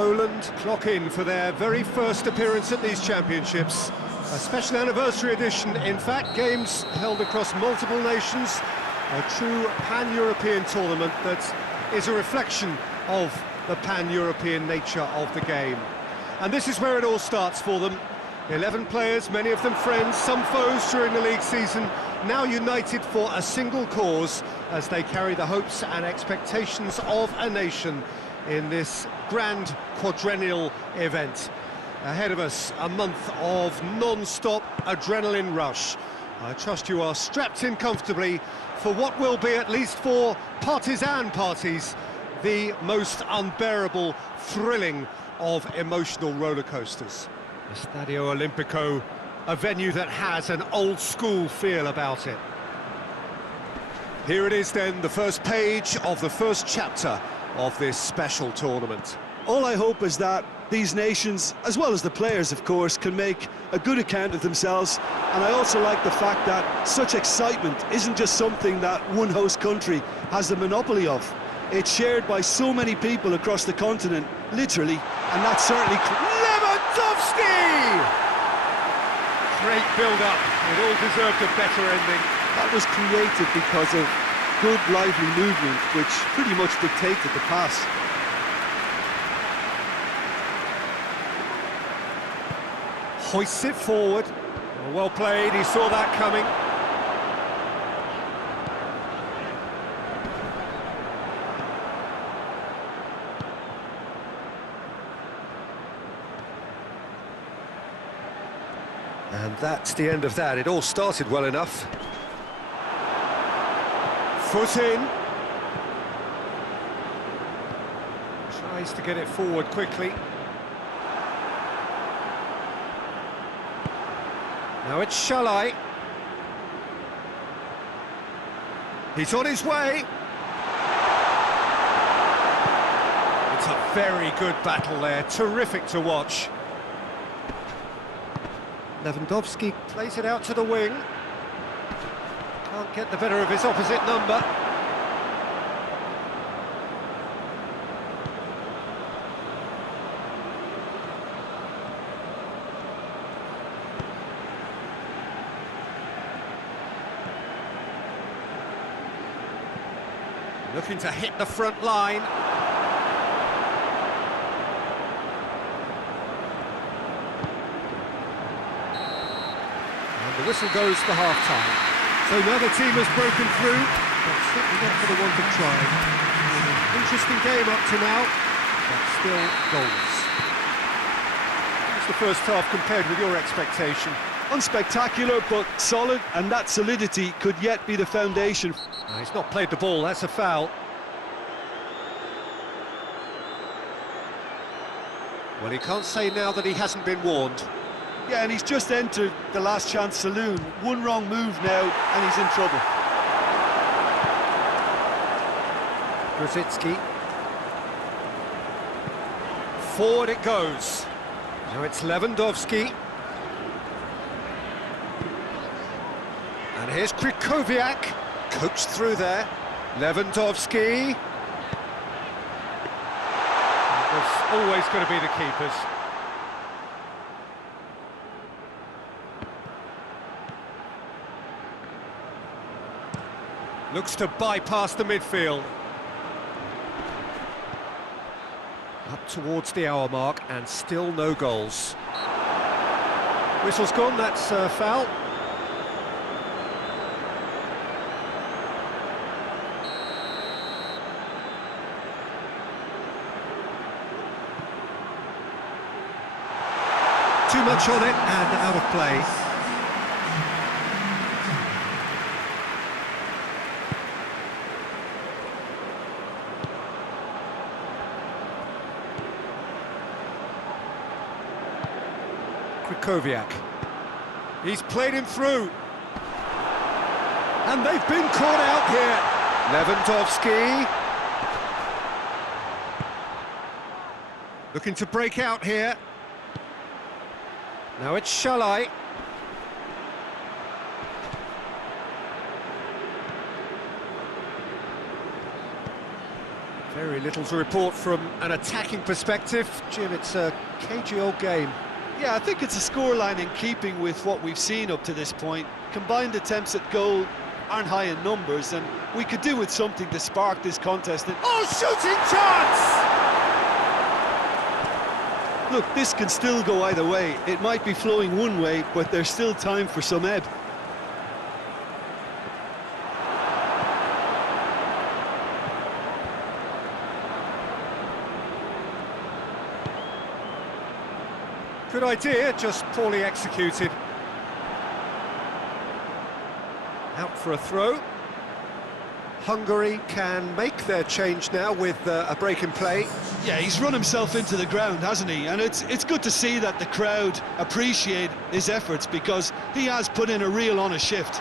Poland clock in for their very first appearance at these championships. A special anniversary edition, in fact, games held across multiple nations. A true pan-European tournament that is a reflection of the pan-European nature of the game. And this is where it all starts for them. 11 players, many of them friends, some foes during the league season, now united for a single cause as they carry the hopes and expectations of a nation in this grand quadrennial event. Ahead of us, a month of non-stop adrenaline rush. I trust you are strapped in comfortably for what will be, at least for partisan parties, the most unbearable, thrilling of emotional roller coasters. The Stadio Olimpico, a venue that has an old-school feel about it. Here it is then, the first page of the first chapter of this special tournament. All I hope is that these nations, as well as the players of course, can make a good account of themselves, and I also like the fact that such excitement isn't just something that one host country has the monopoly of. It's shared by so many people across the continent, literally, and that's certainly... Lewandowski! Great build-up, it all deserved a better ending. That was created because of good, lively movement, which pretty much dictated the pass. Hoists it forward. Well played, he saw that coming. And that's the end of that. It all started well enough. Foot in. Tries to get it forward quickly. Now it's Shalai. He's on his way. It's a very good battle there. Terrific to watch. Lewandowski plays it out to the wing. Can't get the better of his opposite number. Looking to hit the front line. The whistle goes for half-time. So now the team has broken through, but certainly not for the want of trying. An interesting game up to now, but still goals. How's the first half compared with your expectation? Unspectacular, but solid, and that solidity could yet be the foundation. He's not played the ball, that's a foul. Well, he can't say now that he hasn't been warned. Yeah, and he's just entered the last chance saloon. One wrong move now, and he's in trouble. Grosicki. Forward it goes. Now it's Lewandowski. And here's Krychowiak. Coached through there. Lewandowski. It was always going to be the keepers. Looks to bypass the midfield. Up towards the hour mark and still no goals. Whistle's gone, that's a foul. Too much on it and out of play. Krychowiak. He's played him through. And they've been caught out here. Lewandowski. Looking to break out here. Now it's Shalai. Very little to report from an attacking perspective. Jim, it's a cagey old game. Yeah, I think it's a scoreline in keeping with what we've seen up to this point. Combined attempts at goal aren't high in numbers, and we could do with something to spark this contest. Oh, shooting chance! Look, this can still go either way. It might be flowing one way, but there's still time for some ebb. Good idea, just poorly executed. Out for a throw. Hungary can make their change now with a break in play. Yeah, he's run himself into the ground, hasn't he? And it's good to see that the crowd appreciate his efforts, because he has put in a real honest shift.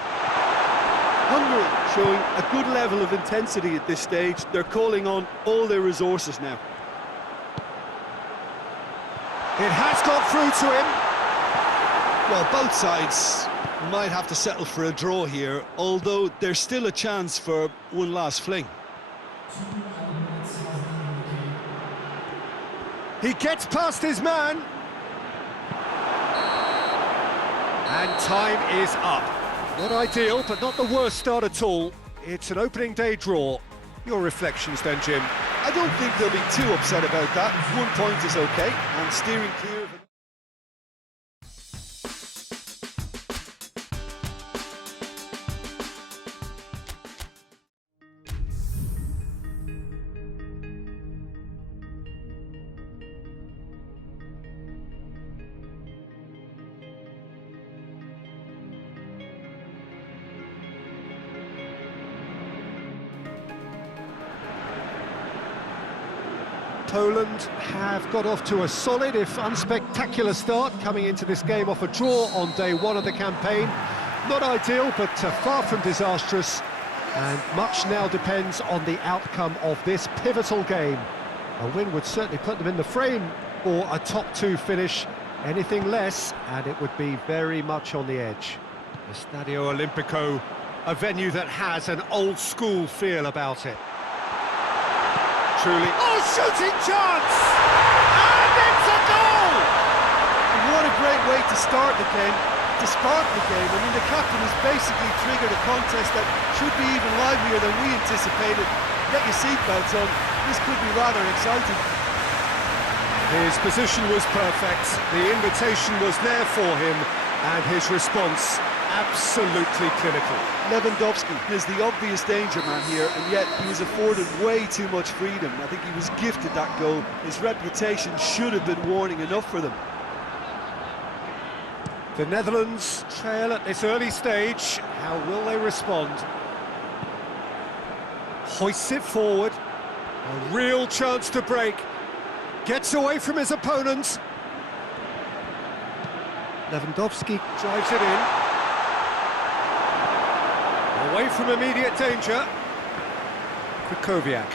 Hungary showing a good level of intensity at this stage. They're calling on all their resources now. It has got through to him. Well, both sides might have to settle for a draw here, although there's still a chance for one last fling. He gets past his man. And time is up. Not ideal, but not the worst start at all. It's an opening day draw. Your reflections then, Jim? I don't think they'll be too upset about that. 1 point is okay, and steering clear of it. Poland have got off to a solid, if unspectacular start, coming into this game off a draw on day one of the campaign. Not ideal, but far from disastrous, and much now depends on the outcome of this pivotal game. A win would certainly put them in the frame for a top two finish. Anything less, and it would be very much on the edge. The Stadio Olimpico, a venue that has an old-school feel about it. Truly. Oh, shooting chance! And it's a goal! And what a great way to start the game, to spark the game. I mean, the captain has basically triggered a contest that should be even livelier than we anticipated. Get your seatbelts on, this could be rather exciting. His position was perfect, the invitation was there for him, and his response absolutely clinical. Lewandowski is the obvious danger man here, and yet he was afforded way too much freedom. I think he was gifted that goal. His reputation should have been warning enough for them. The Netherlands trail at this early stage. How will they respond? Hoists it forward. A real chance to break. Gets away from his opponent. Lewandowski drives it in. Away from immediate danger. Krychowiak.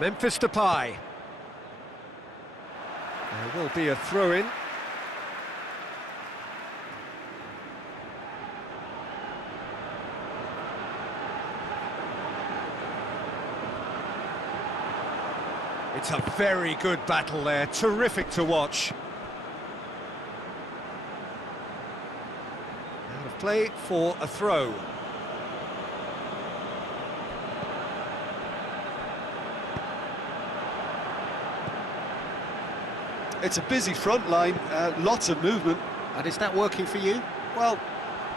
Memphis Depay. There will be a throw-in. It's a very good battle there, terrific to watch. Out of play for a throw. It's a busy front line, lots of movement. And is that working for you? Well,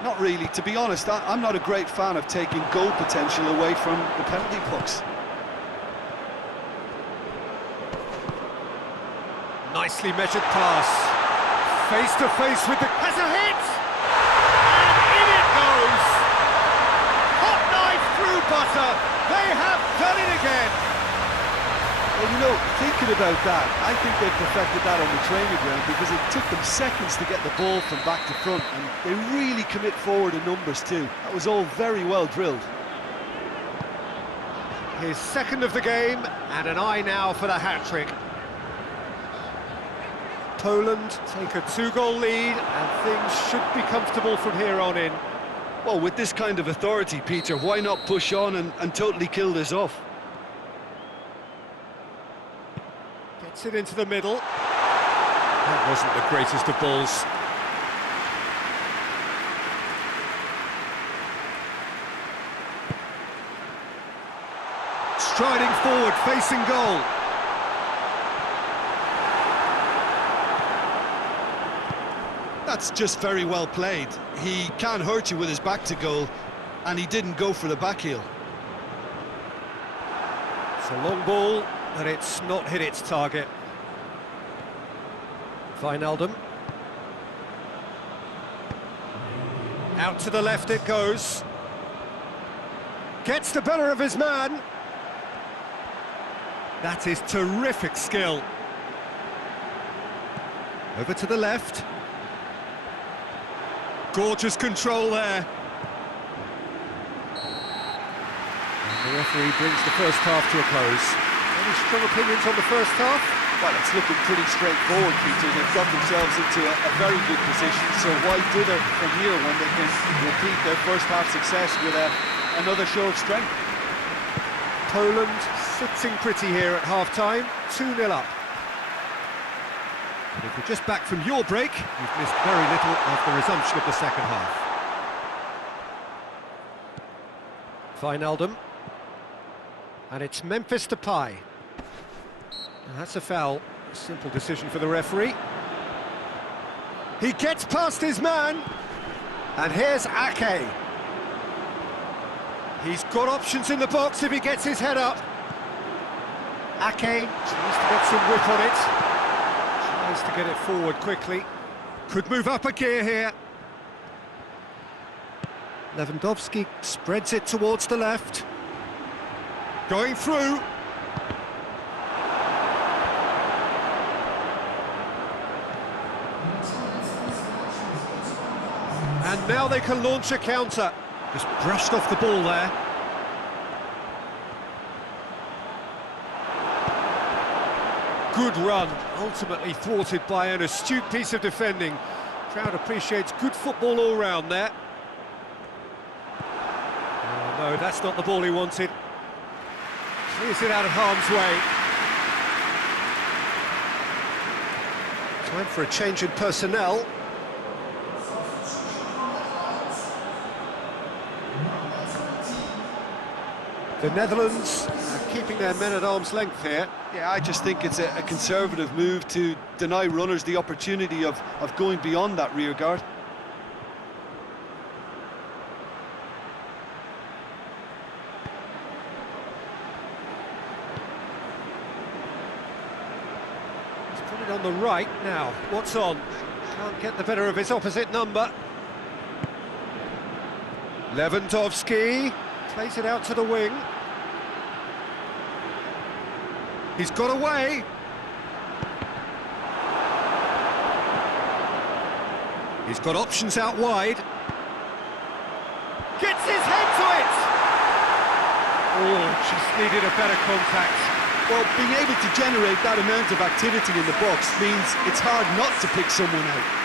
not really. To be honest, I'm not a great fan of taking goal potential away from the penalty box. Nicely measured pass. Face to face with the... Has a hit! And in it goes! Hot knife through butter. They have done it again. Well, you know, thinking about that, I think they perfected that on the training ground, because it took them seconds to get the ball from back to front, and they really commit forward in numbers too. That was all very well drilled. His second of the game, and an eye now for the hat-trick. Poland take a 2-goal lead, and things should be comfortable from here on in. Well, with this kind of authority, Peter, why not push on and totally kill this off? Gets it into the middle. That wasn't the greatest of balls. Striding forward, facing goal. That's just very well played. He can't hurt you with his back to goal, and he didn't go for the back heel. It's a long ball, but it's not hit its target. Wijnaldum. Out to the left it goes. Gets the better of his man. That is terrific skill. Over to the left. Gorgeous control there. And the referee brings the first half to a close. Any strong opinions on the first half? Well, it's looking pretty straightforward, Peter. They've got themselves into a very good position, so why dither from here when they can repeat their first half success with another show of strength? Poland sitting pretty here at half-time, 2-0 up. And if you're just back from your break, you've missed very little of the resumption of the second half. Wijnaldum. And it's Memphis Depay. And that's a foul. A simple decision for the referee. He gets past his man. And here's Ake. He's got options in the box if he gets his head up. Ake tries to get some whip on it. Tries to get it forward quickly. Could move up a gear here. Lewandowski spreads it towards the left. Going through. And now they can launch a counter. Just brushed off the ball there. Good run, ultimately thwarted by an astute piece of defending. Crowd appreciates good football all round there. Oh no, that's not the ball he wanted. Clears it out of harm's way. Time for a change in personnel. The Netherlands are keeping their men at arm's length here. Yeah, I just think it's a conservative move to deny runners the opportunity of going beyond that rear guard. He's put it on the right now. What's on? Can't get the better of his opposite number. Lewandowski plays it out to the wing. He's got away. He's got options out wide. Gets his head to it! Oh, just needed a better contact. Well, being able to generate that amount of activity in the box means it's hard not to pick someone out.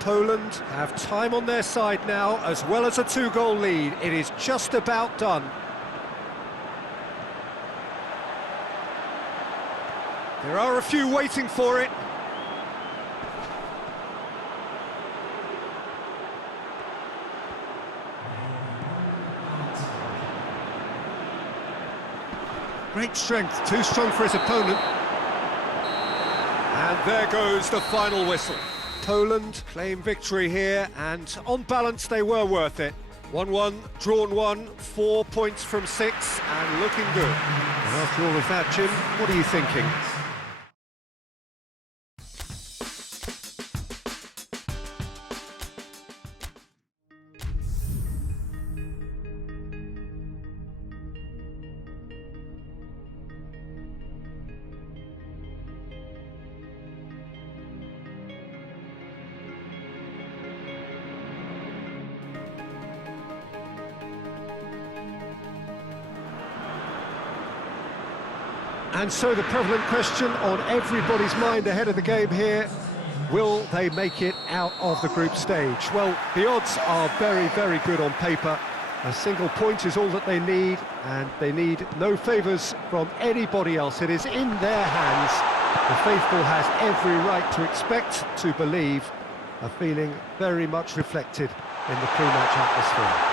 Poland have time on their side now, as well as a 2-goal lead. It is just about done. There are a few waiting for it. Great strength, too strong for his opponent. And there goes the final whistle. Poland claim victory here, and on balance they were worth it. 1-1, drawn 1, 4 points from 6, and looking good. And after all of that, Jim, what are you thinking? And so the prevalent question on everybody's mind ahead of the game here, will they make it out of the group stage? Well, the odds are very, very good on paper. A single point is all that they need, and they need no favours from anybody else. It is in their hands. The faithful has every right to expect, to believe, a feeling very much reflected in the pre-match atmosphere.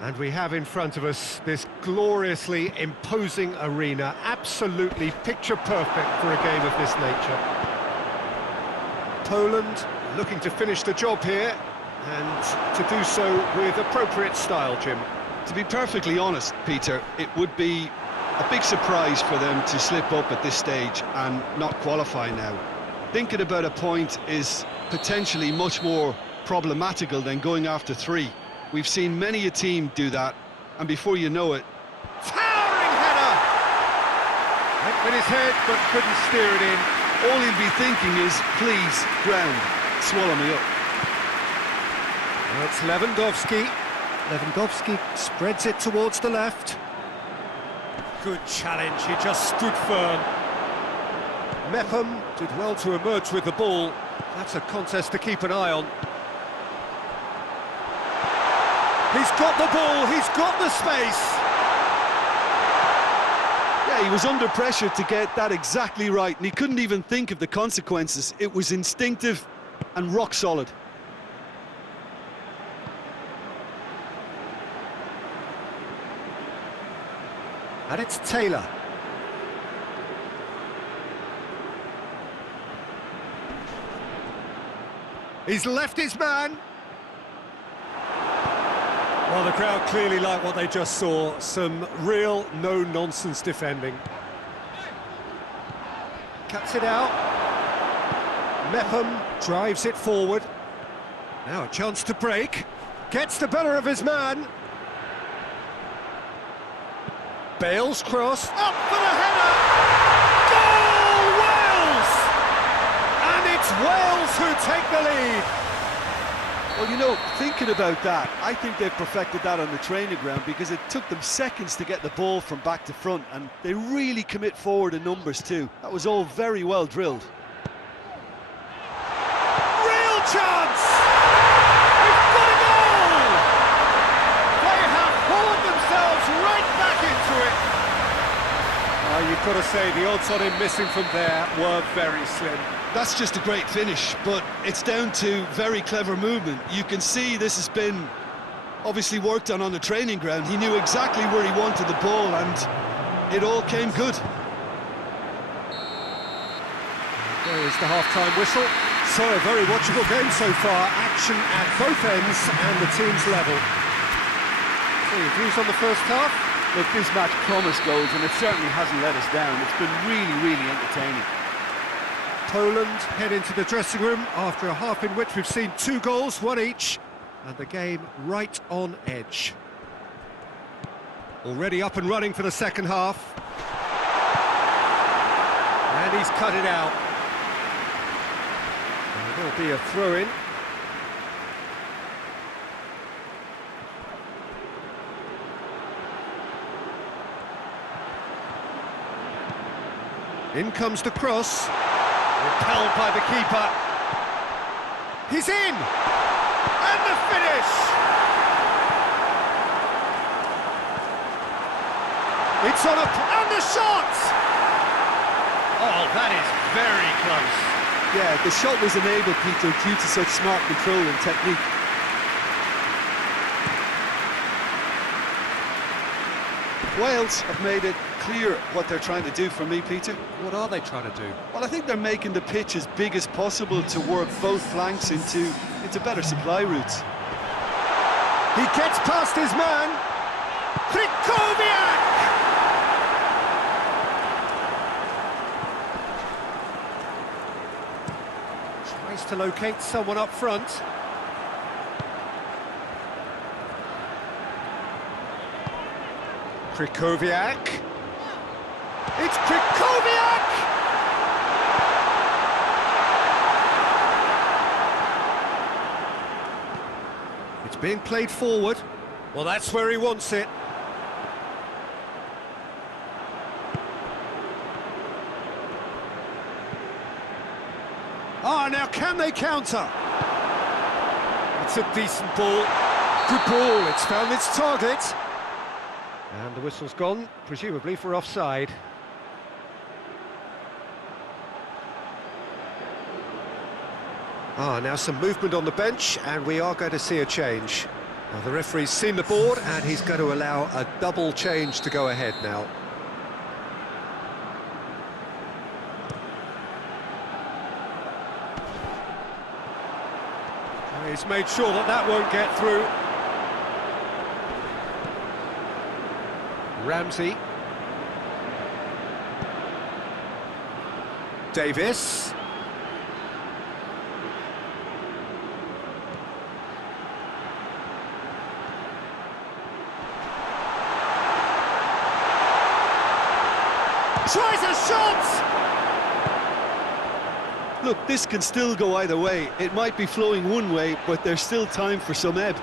And we have in front of us this gloriously imposing arena, absolutely picture perfect for a game of this nature. Poland looking to finish the job here, and to do so with appropriate style, Jim. To be perfectly honest, Peter, it would be a big surprise for them to slip up at this stage and not qualify now. Thinking about a point is potentially much more problematical than going after 3. We've seen many a team do that, and before you know it... Towering header! Went with his head, but couldn't steer it in. All he'll be thinking is, please, ground, swallow me up. Well, it's Lewandowski. Lewandowski spreads it towards the left. Good challenge, he just stood firm. Mepham did well to emerge with the ball. That's a contest to keep an eye on. He's got the ball, he's got the space. Yeah, he was under pressure to get that exactly right, and he couldn't even think of the consequences. It was instinctive and rock solid. And it's Taylor. He's left his man. Well, the crowd clearly like what they just saw. Some real no-nonsense defending. Cuts it out. Mepham drives it forward. Now a chance to break. Gets the better of his man. Bale's cross. Up for the header! Goal, Wales! And it's Wales who take the lead. Well, you know, thinking about that, I think they've perfected that on the training ground, because it took them seconds to get the ball from back to front, and they really commit forward in numbers too. That was all very well drilled. Real chance! We've got a goal! They have hauled themselves right back into it. You've got to say, the odds on him missing from there were very slim. That's just a great finish, but it's down to very clever movement. You can see this has been obviously worked on the training ground. He knew exactly where he wanted the ball, and it all came good. There is the half-time whistle. So, a very watchable game so far. Action at both ends and the teams level. So, your views on the first half? Look, this match promised goals, and it certainly hasn't let us down. It's been really, really entertaining. Poland head into the dressing room after a half in which we've seen 2 goals, 1 each, and the game right on edge. Already up and running for the second half. And he's cut it out. And there'll be a throw-in. In comes the cross. Repelled by the keeper. He's in! And the finish! It's on and the shot! Oh, that is very close. Yeah, the shot was enabled, Peter, due to such smart control and technique. Wales have made it clear what they're trying to do for me, Peter. What are they trying to do? Well, I think they're making the pitch as big as possible to work both flanks into better supply routes. He gets past his man. Krychowiak! Tries to locate someone up front. Krychowiak. It's Krychowiak! It's being played forward. Well, that's where he wants it. Ah, now can they counter? It's a decent ball. Good ball, it's found its target. And the whistle's gone, presumably for offside. Ah, now some movement on the bench, and we are going to see a change. Now, the referee's seen the board, and he's going to allow a double change to go ahead now. He's made sure that that won't get through. Ramsey. Davis. Tries a shot! Look, this can still go either way. It might be flowing one way, but there's still time for some ebb.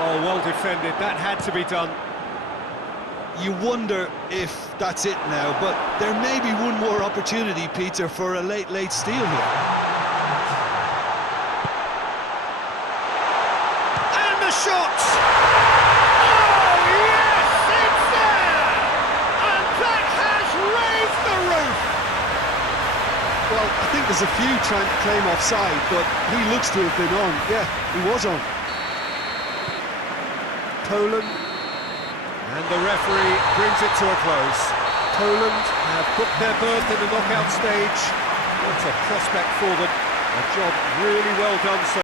Oh, well defended. That had to be done. You wonder if that's it now, but there may be one more opportunity, Peter, for a late steal here. And the shot! Oh, yes, it's there! And that has raised the roof! Well, I think there's a few trying to claim offside, but he looks to have been on. Yeah, he was on. Poland, and the referee brings it to a close. Poland have booked their berth in the knockout stage. What a prospect for them. A job really well done so